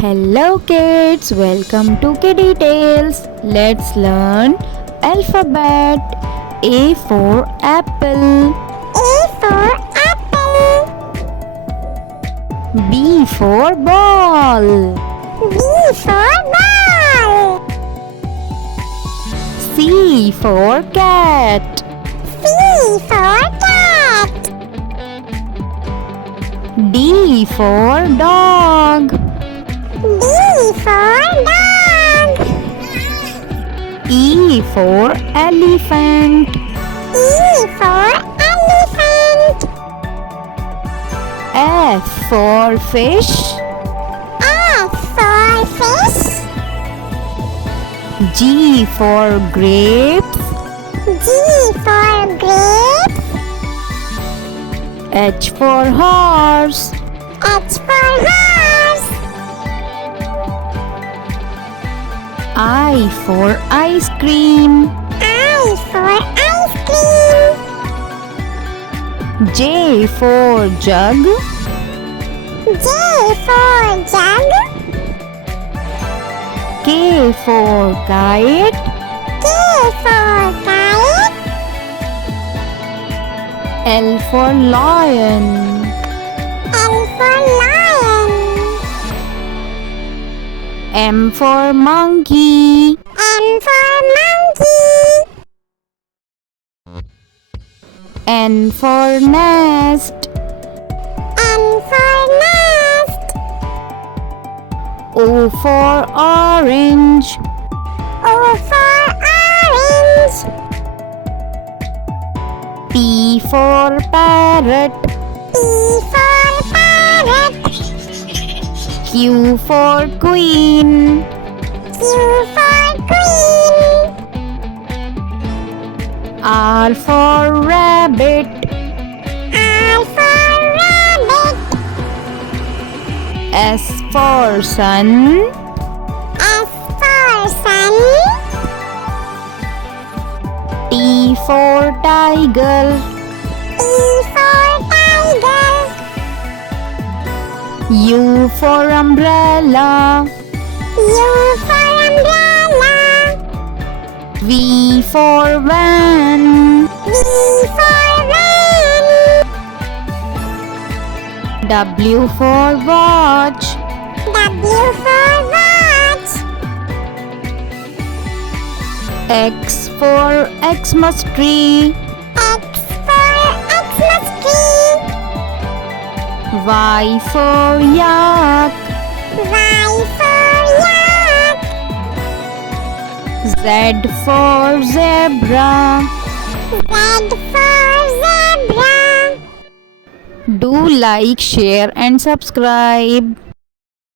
Hello kids, welcome to Kiddie Tales. Let's learn alphabet. A for apple. A for apple. B for ball. B for ball. C for cat. C for cat. D for dog. D for dog. E for elephant. E for elephant. F for fish. F for fish. G for grapes. G for grapes. H for horse. H for horse. I for ice cream. I for ice cream. J for jug. J for jug. K for kite. K for kite. L for lion. L for lion. M for monkey. M for monkey. N for nest. N for nest. O for orange. O for orange. P for parrot. P for parrot. Q for queen. Q for queen. R for rabbit. R for rabbit. S for sun. S for sun. T for tiger. T for tiger. U for umbrella. U for umbrella. V for van. V for van. W for watch. W for watch. X for Xmas tree. X for Xmas tree. Y for yak. Y for yak. Z for zebra. Z for zebra. Do like, share and subscribe.